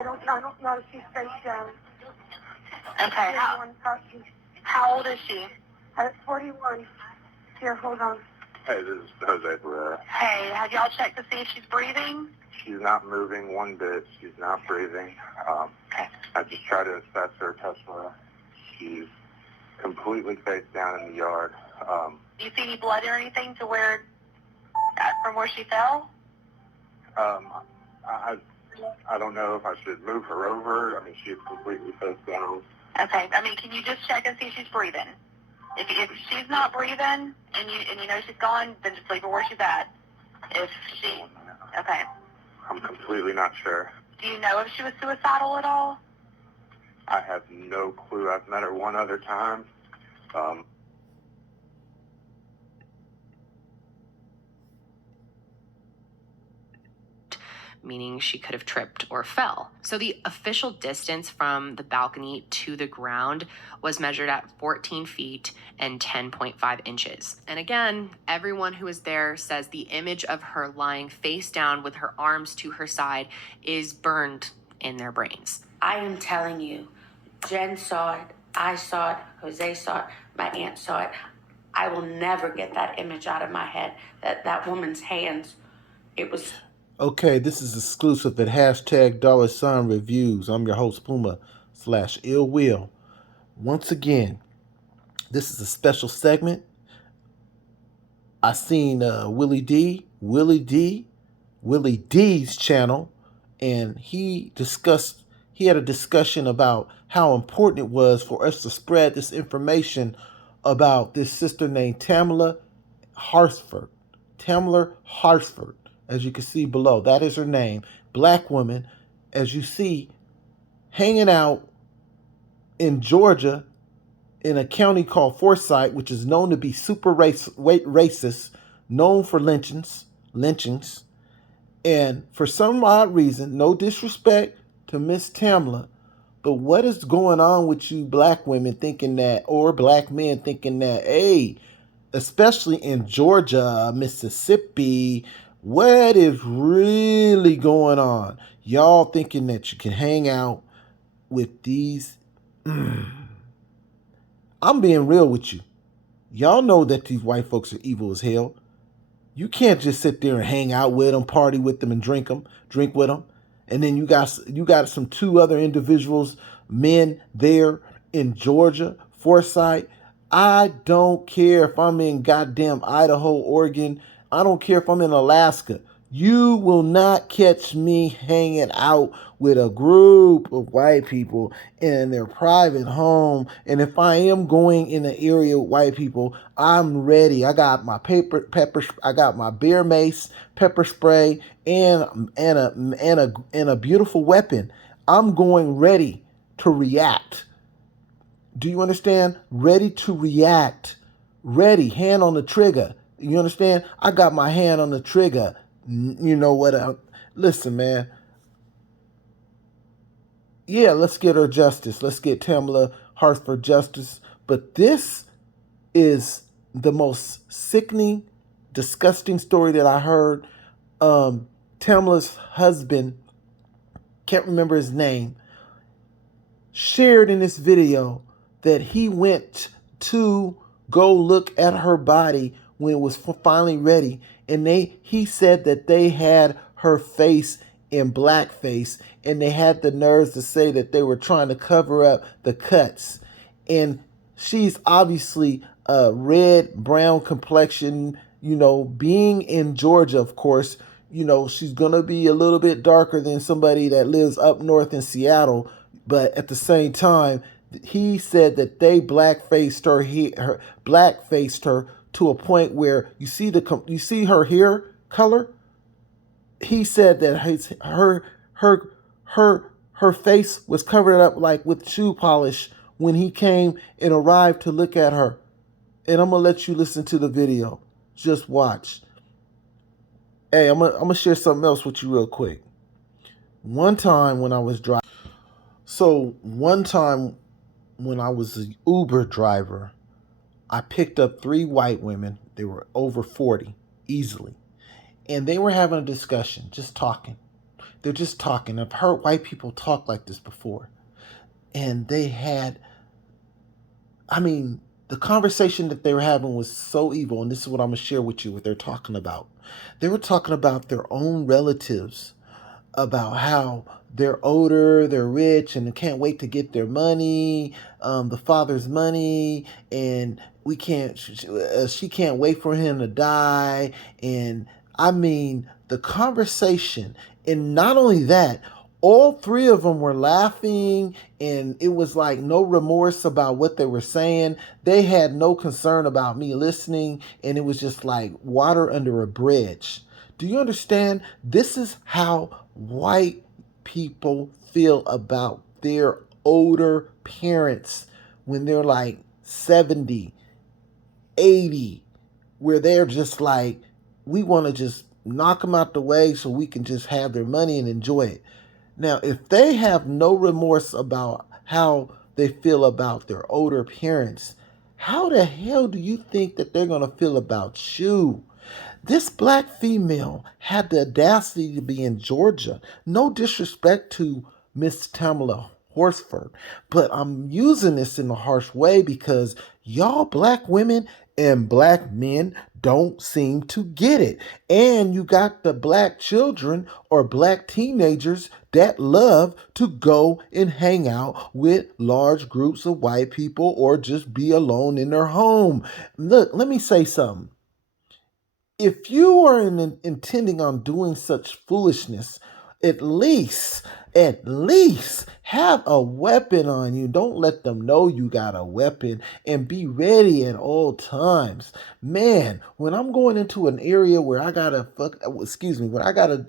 I don't know. She's face down. Okay. How old is she? 41. Here, hold on. Hey, this is Jose Pereira. Hey, have y'all checked to see if she's breathing? She's not moving one bit. She's not breathing. Okay. I just tried to assess her, touch her. She's completely face down in the yard. Do you see any blood or anything to where, from where she fell? I don't know if I should move her over. I mean, she's completely face down. Okay. I mean, can you just check and see if she's breathing? If she's not breathing and you know she's gone, then just leave her where she's at. If she, okay. I'm completely not sure. Do you know if she was suicidal at all? I have no clue. I've met her one other time. Meaning she could have tripped or fell. So the official distance from the balcony to the ground was measured at 14 feet and 10.5 inches. And again, everyone who was there says the image of her lying face down with her arms to her side is burned in their brains. I am telling you, Jen saw it, I saw it, Jose saw it, my aunt saw it. I will never get that image out of my head, that woman's hands, it was... Okay, this is exclusive at #$reviews. I'm your host, Puma/Ill Will. Once again, this is a special segment. I seen Willie D's channel, and he had a discussion about how important it was for us to spread this information about this sister named TAMLA HORSFORD. TAMLA HORSFORD. As you can see below, that is her name. Black woman, as you see, hanging out in Georgia in a county called Forsyth, which is known to be super racist, known for lynchings. And for some odd reason, no disrespect to Miss Tamla, but what is going on with you black women thinking that, or black men thinking that, hey, especially in Georgia, Mississippi, what is really going on? Y'all thinking that you can hang out with these... I'm being real with you. Y'all know that these white folks are evil as hell. You can't just sit there and hang out with them, party with them, and drink with them. And then you got some two other individuals, men there in Georgia, Forsyth. I don't care if I'm in goddamn Idaho, Oregon. I don't care if I'm in Alaska. You will not catch me hanging out with a group of white people in their private home. And if I am going in an area with white people, I'm ready. I got my I got my bear mace, pepper spray, and a beautiful weapon. I'm going ready to react. Do you understand? Ready to react. Ready, hand on the trigger. You understand? I got my hand on the trigger. You know what? Listen, man. Yeah, let's get her justice. Let's get Tamla HORSFORD justice. But this is the most sickening, disgusting story that I heard. Tamla's husband, can't remember his name, shared in this video that he went to go look at her body when it was finally ready, and he said that they had her face in blackface, and they had the nerves to say that they were trying to cover up the cuts. And she's obviously a red, brown complexion, you know, being in Georgia, of course, you know, she's going to be a little bit darker than somebody that lives up north in Seattle, but at the same time, he said that they blackfaced her to a point where you see her hair color. He said that her face was covered up like with shoe polish when he came and arrived to look at her. And I'm gonna let you listen to the video. Just watch. Hey, I'm gonna share something else with you real quick. One time when I was driving. So one time when I was an Uber driver, I picked up 3 white women. They were over 40, easily. And they were having a discussion, just talking. they're just talking. I've heard white people talk like this before. And they had, I mean, the conversation that they were having was so evil. And this is what I'm going to share with you what they're talking about. They were talking about their own relatives, about how they're older, they're rich, and they can't wait to get their money, the father's money, and she can't wait for him to die. And I mean, the conversation, and not only that, all three of them were laughing, and it was like no remorse about what they were saying. They had no concern about me listening, and it was just like water under a bridge. Do you understand? This is how white people feel about their older parents when they're like 70, 80, where they're just like, we want to just knock them out the way so we can just have their money and enjoy it. Now, if they have no remorse about how they feel about their older parents, how the hell do you think that they're going to feel about you? This black female had the audacity to be in Georgia. No disrespect to Miss TAMLA HORSFORD, but I'm using this in a harsh way because y'all black women and black men don't seem to get it. And you got the black children or black teenagers that love to go and hang out with large groups of white people or just be alone in their home. Look, let me say something. If you are intending on doing such foolishness, at least have a weapon on you. Don't let them know you got a weapon, and be ready at all times. Man, when I'm going into an area where I gotta when I gotta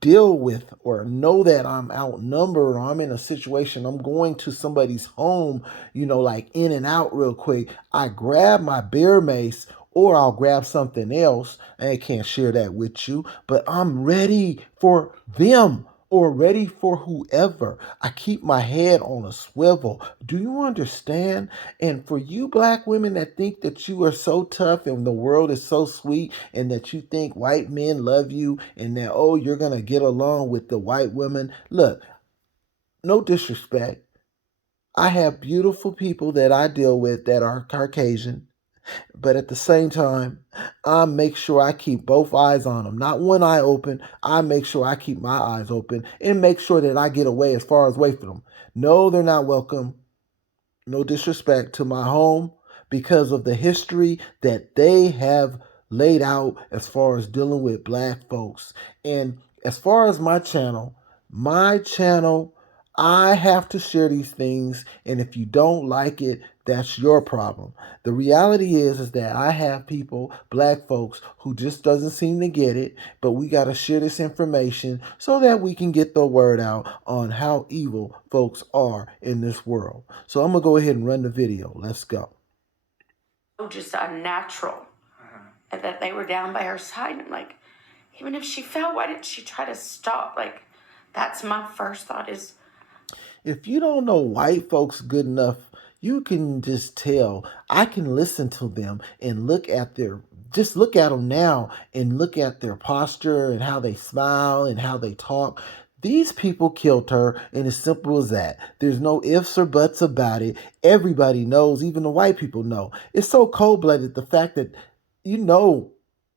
deal with or know that I'm outnumbered or I'm in a situation, I'm going to somebody's home, like in and out real quick, I grab my bear mace, or I'll grab something else. I can't share that with you, but I'm ready for them or ready for whoever. I keep my head on a swivel. Do you understand? And for you black women that think that you are so tough and the world is so sweet, and that you think white men love you, and that, oh, you're going to get along with the white women. Look, no disrespect. I have beautiful people that I deal with that are Caucasian. But at the same time, I make sure I keep both eyes on them. Not one eye open. I make sure I keep my eyes open and make sure that I get away from them. No, they're not welcome. No disrespect to my home because of the history that they have laid out as far as dealing with black folks. And as far as my channel, I have to share these things. And if you don't like it, that's your problem. The reality is that I have people, black folks, who just doesn't seem to get it, but we got to share this information so that we can get the word out on how evil folks are in this world. So I'm going to go ahead and run the video. Let's go. Just unnatural. And that they were down by her side. And I'm like, even if she fell, why didn't she try to stop? Like, that's my first thought is, if you don't know white folks good enough, you can just tell. I can listen to them and look at them now and look at their posture and how they smile and how they talk. These people killed her, and as simple as that. There's no ifs or buts about it. Everybody knows, even the white people know. It's so cold-blooded, the fact that,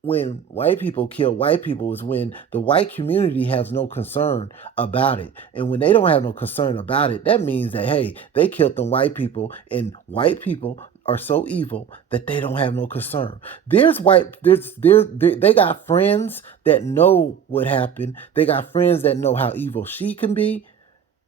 when white people kill white people is when the white community has no concern about it. And when they don't have no concern about it, that means that, hey, they killed them white people, and white people are so evil that they don't have no concern. They got friends that know what happened. They got friends that know how evil she can be,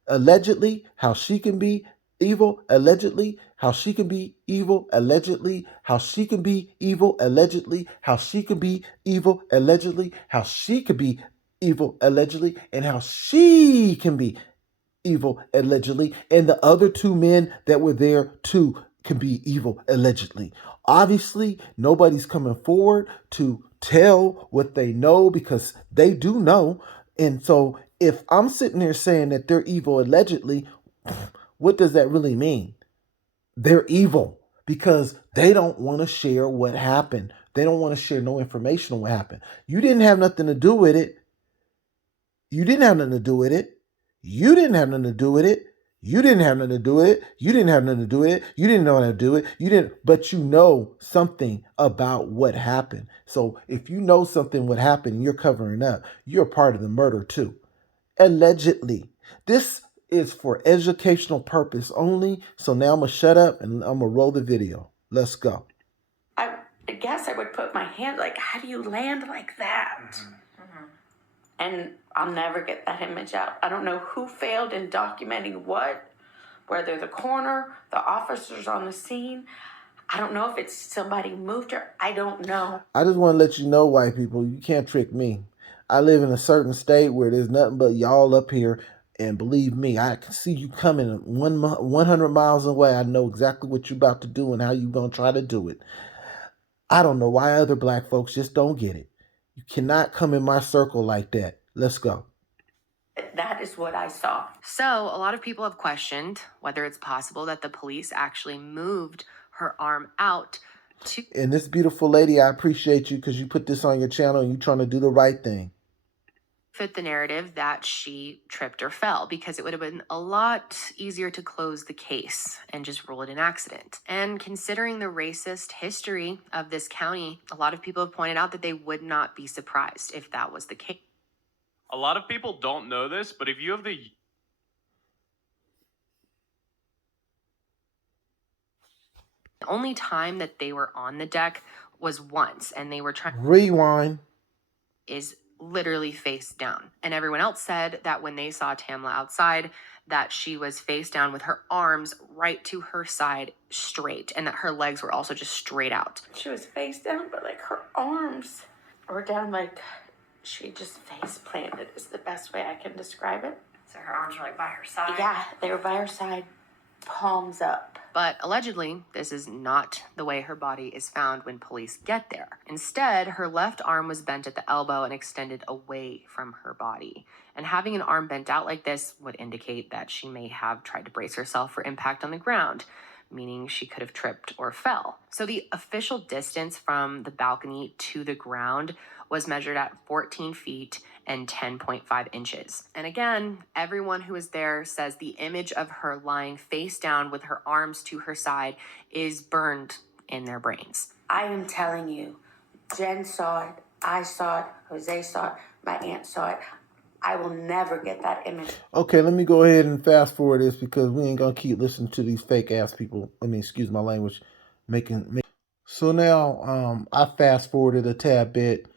allegedly, how she can be evil, allegedly, how she can be evil, allegedly, how she can be evil, allegedly, how she can be evil, allegedly, how she could be evil, allegedly, and how she can be evil, allegedly, and the other two men that were there too can be evil, allegedly. Obviously, nobody's coming forward to tell what they know because they do know. And so if I'm sitting there saying that they're evil, allegedly, what does that really mean? They're evil because they don't want to share what happened. They don't want to share no information on what happened. You didn't have nothing to do with it. You didn't have nothing to do with it. You didn't have nothing to do with it. You didn't have nothing to do with it. You didn't have nothing to do with it. You didn't know how to do it. You didn't, but you know something about what happened. So if you know something what happened and you're covering up, you're a part of the murder too. Allegedly. This is for educational purpose only. So now I'm going to shut up and I'm going to roll the video. Let's go. I guess I would put my hand, like, how do you land like that? And I'll never get that image out. I don't know who failed in documenting what, whether the coroner, the officers on the scene. I don't know if it's somebody moved her. I don't know. I just want to let you know, white people, you can't trick me. I live in a certain state where there's nothing but y'all up here. And believe me, I can see you coming 100 miles away. I know exactly what you're about to do and how you're going to try to do it. I don't know why other black folks just don't get it. You cannot come in my circle like that. Let's go. That is what I saw. So, a lot of people have questioned whether it's possible that the police actually moved her arm out to. And this beautiful lady, I appreciate you because you put this on your channel and you're trying to do the right thing. Fit the narrative that she tripped or fell, because it would have been a lot easier to close the case and just rule it an accident. And considering the racist history of this county, a lot of people have pointed out that they would not be surprised if that was the case. A lot of people don't know this, but if you have the only time that they were on the deck was once, and they were trying. Rewind. Is literally face down. And everyone else said that when they saw Tamla outside, that she was face down with her arms right to her side straight, and that her legs were also just straight out. She was face down, but like her arms were down, like she just face planted is the best way I can describe it. So her arms were like by her side? Yeah, they were by her side, palms up. But allegedly, this is not the way her body is found when police get there. Instead, her left arm was bent at the elbow and extended away from her body. And having an arm bent out like this would indicate that she may have tried to brace herself for impact on the ground, meaning she could have tripped or fell. So the official distance from the balcony to the ground was measured at 14 feet and 10.5 inches. And again, everyone who was there says the image of her lying face down with her arms to her side is burned in their brains. I am telling you, Jen saw it, I saw it, Jose saw it, my aunt saw it. I will never get that image. Okay, let me go ahead and fast forward this because we ain't gonna keep listening to these fake ass people. I mean, excuse my language. So now I fast forwarded a tad bit.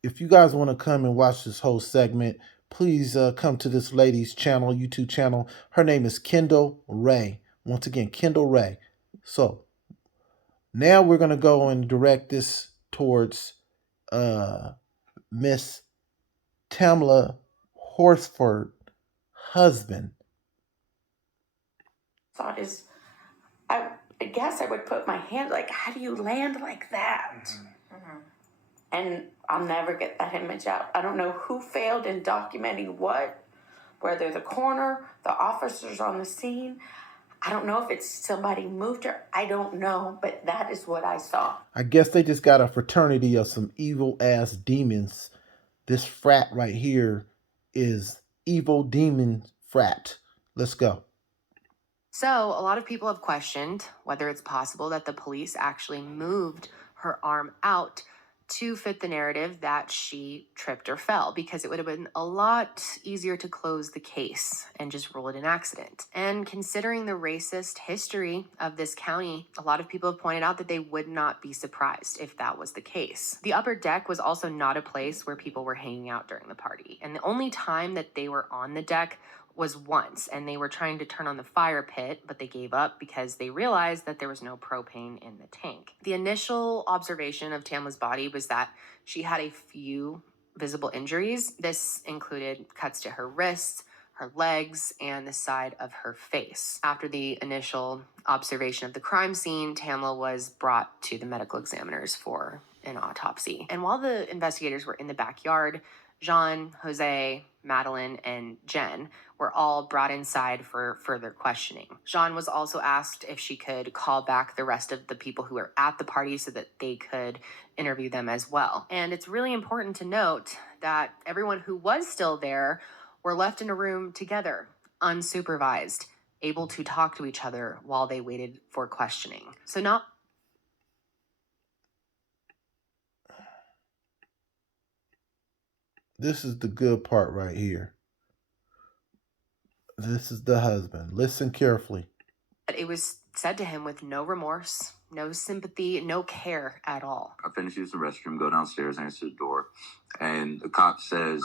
If you guys want to come and watch this whole segment, please come to this lady's channel, YouTube channel. Her name is Kendall Ray. Once again, Kendall Ray. So now we're going to go and direct this towards Miss TAMLA HORSFORD husband. Thought is, I guess I would put my hand, like, how do you land like that? And I'll never get that image out. I don't know who failed in documenting what, whether the coroner, the officers on the scene. I don't know if it's somebody moved her. I don't know, but that is what I saw. I guess they just got a fraternity of some evil ass demons. This frat right here is evil demon frat. Let's go. So a lot of people have questioned whether it's possible that the police actually moved her arm out to fit the narrative that she tripped or fell, because it would have been a lot easier to close the case and just rule it an accident. And considering the racist history of this county, a lot of people have pointed out that they would not be surprised if that was the case. The upper deck was also not a place where people were hanging out during the party, and the only time that they were on the deck was once, and they were trying to turn on the fire pit, but they gave up because they realized that there was no propane in the tank. The initial observation of Tamla's body was that she had a few visible injuries. This included cuts to her wrists, her legs, and the side of her face. After the initial observation of the crime scene, Tamla was brought to the medical examiners for an autopsy. And while the investigators were in the backyard, Jean, Jose, Madeline, and Jen were all brought inside for further questioning. Jean was also asked if she could call back the rest of the people who were at the party so that they could interview them as well. And it's really important to note that everyone who was still there were left in a room together, unsupervised, able to talk to each other while they waited for questioning. So not This is the good part right here. This is the husband. Listen carefully. it was said to him with no remorse, no sympathy, no care at all. I finish using the restroom, go downstairs, answer the door, and the cop says,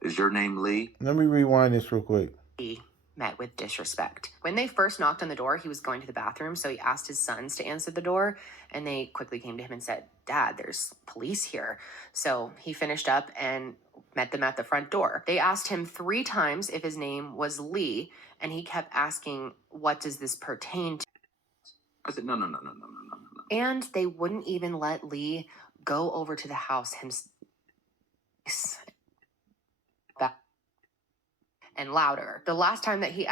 "Is your name Lee?" Let me rewind this real quick. He met with disrespect. When they first knocked on the door, he was going to the bathroom, so he asked his sons to answer the door, and they quickly came to him and said, "Dad, there's police here." So he finished up and met them at the front door. They asked him 3 times if his name was Lee, and he kept asking, "What does this pertain to?" I said, no. And they wouldn't even let Lee go over to the house himself. And louder. The last time that he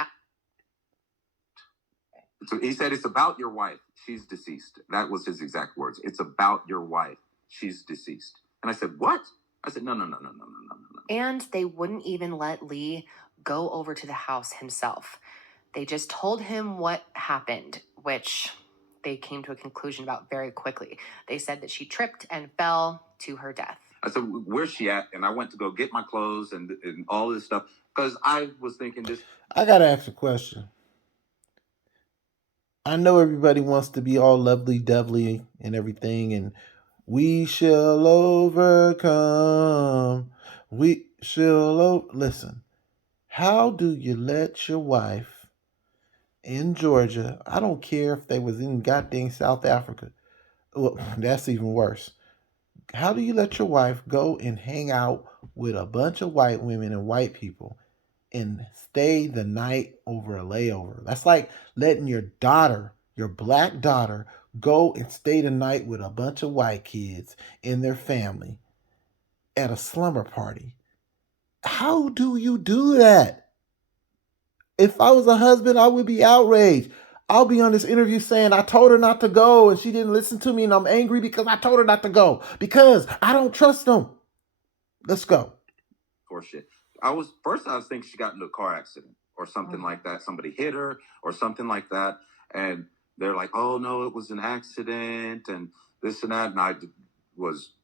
So he said, "It's about your wife. She's deceased." That was his exact words. "It's about your wife. She's deceased." And I said, "What?" I said, no. And they wouldn't even let Lee go over to the house himself. They just told him what happened, which they came to a conclusion about very quickly. They said that she tripped and fell to her death. I said, "Where's she at?" And I went to go get my clothes and all this stuff because I was thinking this. I gotta ask a question. I know everybody wants to be all lovely dovely and everything, and we shall overcome. We shall listen. How do you let your wife in Georgia? I don't care if they was in goddamn South Africa. Well, that's even worse. How do you let your wife go and hang out with a bunch of white women and white people and stay the night over a layover? That's like letting your daughter, your black daughter, go and stay the night with a bunch of white kids and their family at a slumber party. How do you do that? If I was a husband, I would be outraged. I'll be on this interview saying I told her not to go and she didn't listen to me and I'm angry because I told her not to go because I don't trust them. Let's go. Or shit. I was thinking she got into a car accident or something like that. Somebody hit her or something like that. And they're like, "Oh no, it was an accident," and this and that. And I was,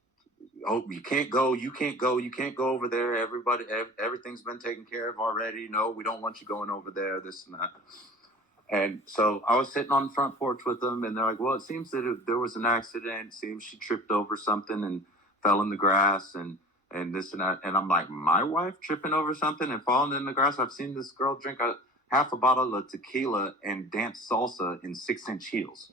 "Oh, you can't go over there. Everything's been taken care of already. No, we don't want you going over there, this and that." And so I was sitting on the front porch with them, and they're like, "Well, it seems that there was an accident. It seems she tripped over something and fell in the grass and this and that." And I'm like, "My wife tripping over something and falling in the grass? I've seen this girl drink half a bottle of tequila and dance salsa in 6-inch heels.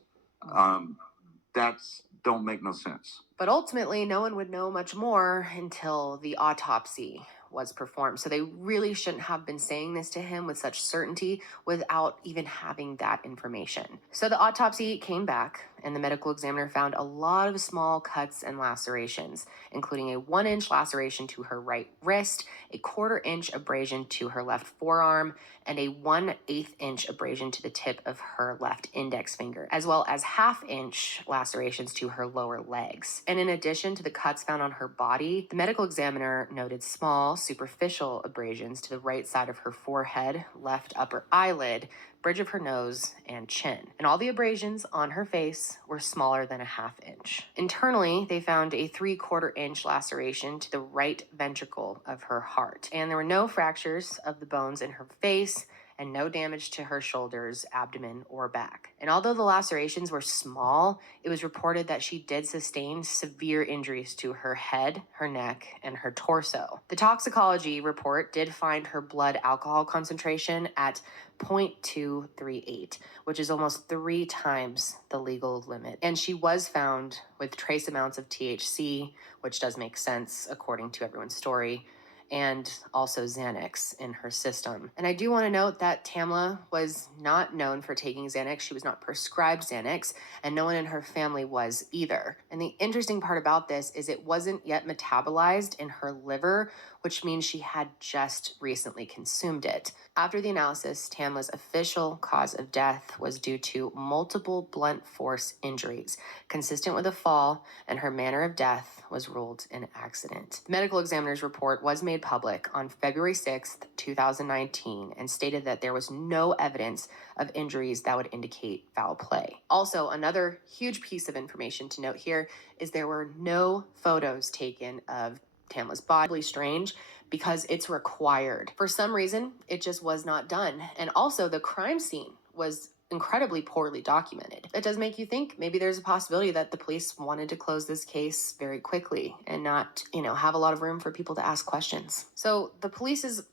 That's don't make no sense." But ultimately, no one would know much more until the autopsy was performed. So they really shouldn't have been saying this to him with such certainty without even having that information. So the autopsy came back, and the medical examiner found a lot of small cuts and lacerations, including a 1-inch laceration to her right wrist, a 1/4-inch abrasion to her left forearm, and a 1/8-inch abrasion to the tip of her left index finger, as well as 1/2-inch lacerations to her lower legs. And in addition to the cuts found on her body, the medical examiner noted small, superficial abrasions to the right side of her forehead, left upper eyelid, bridge of her nose, and chin. And all the abrasions on her face were smaller than a 1/2-inch. Internally, they found a 3/4-inch laceration to the right ventricle of her heart. And there were no fractures of the bones in her face and no damage to her shoulders, abdomen, or back. And although the lacerations were small, it was reported that she did sustain severe injuries to her head, her neck, and her torso. The toxicology report did find her blood alcohol concentration at 0.238, which is almost 3 times the legal limit. And she was found with trace amounts of THC, which does make sense according to everyone's story, and also Xanax in her system. And I do want to note that Tamla was not known for taking Xanax. She was not prescribed Xanax, and no one in her family was either. And the interesting part about this is it wasn't yet metabolized in her liver which means she had just recently consumed it. After the analysis, Tamla's official cause of death was due to multiple blunt force injuries, consistent with a fall, and her manner of death was ruled an accident. The medical examiner's report was made public on February 6th, 2019, and stated that there was no evidence of injuries that would indicate foul play. Also, another huge piece of information to note here is there were no photos taken of Tamla's body. Strange, because it's required. For some reason, it just was not done. And also, the crime scene was incredibly poorly documented. That does make you think maybe there's a possibility that the police wanted to close this case very quickly and not, have a lot of room for people to ask questions. So the police is...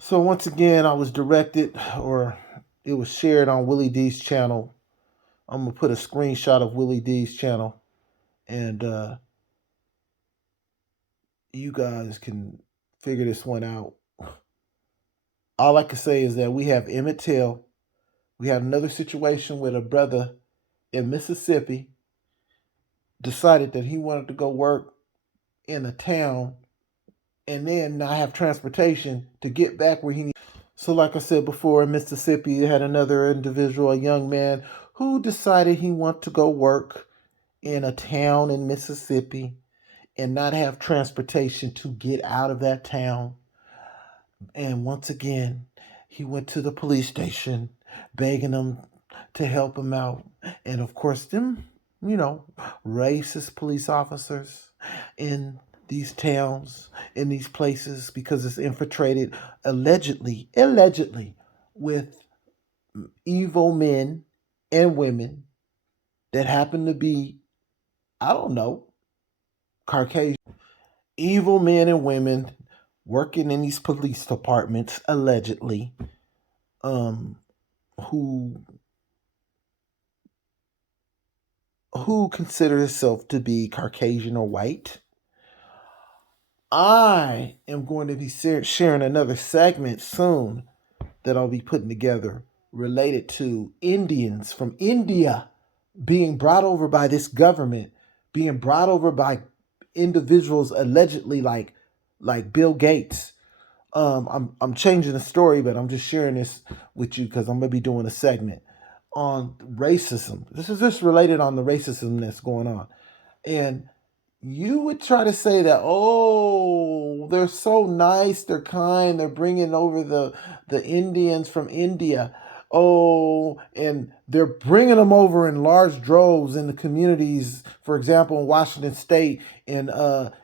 So once again, I was directed, or it was shared on Willie D's channel. I'm going to put a screenshot of Willie D's channel, and you guys can figure this one out. All I can say is that we have Emmett Till. We had another situation with a brother in Mississippi decided that he wanted to go work in a town and then not have transportation to get back where he needed. So like I said before, in Mississippi, you had another individual, a young man, who decided he wanted to go work in a town in Mississippi and not have transportation to get out of that town. And once again, he went to the police station begging them to help him out. And of course, them, racist police officers in these towns, in these places, because it's infiltrated allegedly with evil men and women that happen to be, I don't know, Caucasian. Evil men and women working in these police departments, allegedly, who consider himself to be Caucasian or white. I am going to be sharing another segment soon that I'll be putting together related to Indians from India being brought over by this government, being brought over by individuals allegedly like Bill Gates. I'm changing the story, but I'm just sharing this with you because I'm gonna be doing a segment on racism. This is just related on the racism that's going on. And you would try to say that, oh, they're so nice, they're kind, they're bringing over the Indians from India. Oh, and they're bringing them over in large droves in the communities, for example, in Washington State, in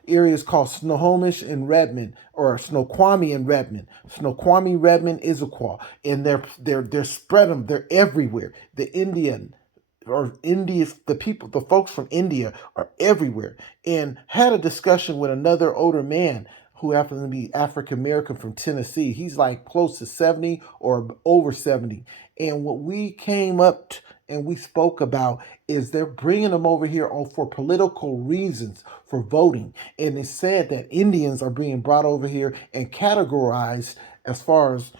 areas called Snohomish and Redmond, or Snoqualmie and Redmond. Snoqualmie, Redmond, Issaquah. And they're spread them, they're everywhere. The the folks from India are everywhere. And had a discussion with another older man who happens to be African American from Tennessee. He's like close to 70 or over 70. And what we came up and we spoke about is they're bringing them over here for political reasons, for voting. And it's said that Indians are being brought over here and categorized as far as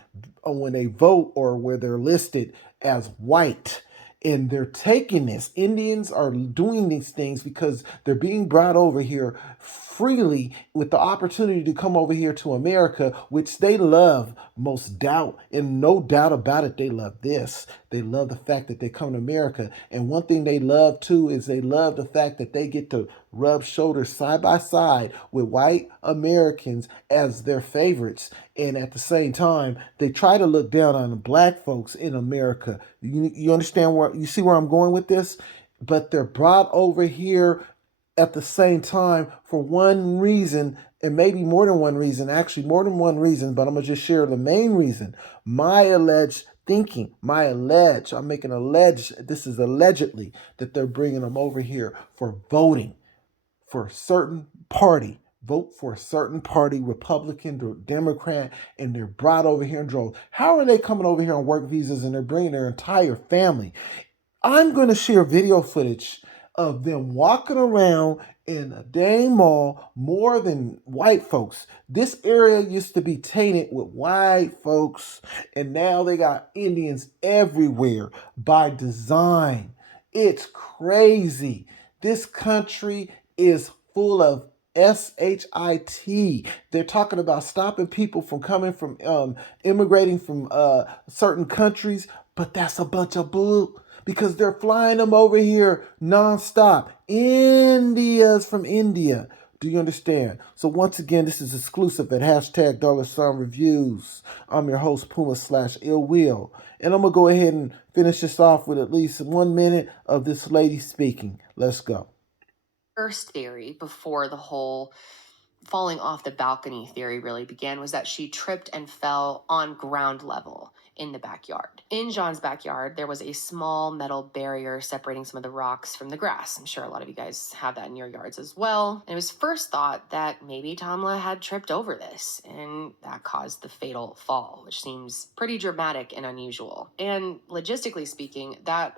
when they vote or where they're listed as white. And they're taking this. Indians are doing these things because they're being brought over here freely with the opportunity to come over here to America, which they love, most doubt, and no doubt about it, they love this. They love the fact that they come to America. And one thing they love too is they love the fact that they get to rub shoulders side by side with white Americans as their favorites. And at the same time, they try to look down on the black folks in America. You understand you see where I'm going with this? But they're brought over here at the same time for one reason, and maybe more than one reason, actually more than one reason, but I'm going to just share the main reason. My alleged thinking, I'm making this is allegedly that they're bringing them over here for voting for a certain party. Vote for a certain party, Republican or Democrat, and they're brought over here in droves. How are they coming over here on work visas and they're bringing their entire family? I'm going to share video footage of them walking around in a dang mall more than white folks. This area used to be tainted with white folks, and now they got Indians everywhere by design. It's crazy. This country is full of SHIT. They're talking about stopping people from coming from immigrating from certain countries, but that's a bunch of bull because they're flying them over here nonstop. India's from India. Do you understand? So once again, this is exclusive at hashtag $Reviews. I'm your host, Puma/Ill Will. And I'm going to go ahead and finish this off with at least 1 minute of this lady speaking. Let's go. First theory before the whole falling off the balcony theory really began was that she tripped and fell on ground level in the backyard. In John's backyard, there was a small metal barrier separating some of the rocks from the grass. I'm sure a lot of you guys have that in your yards as well. And it was first thought that maybe Tamla had tripped over this, and that caused the fatal fall, which seems pretty dramatic and unusual. And logistically speaking, that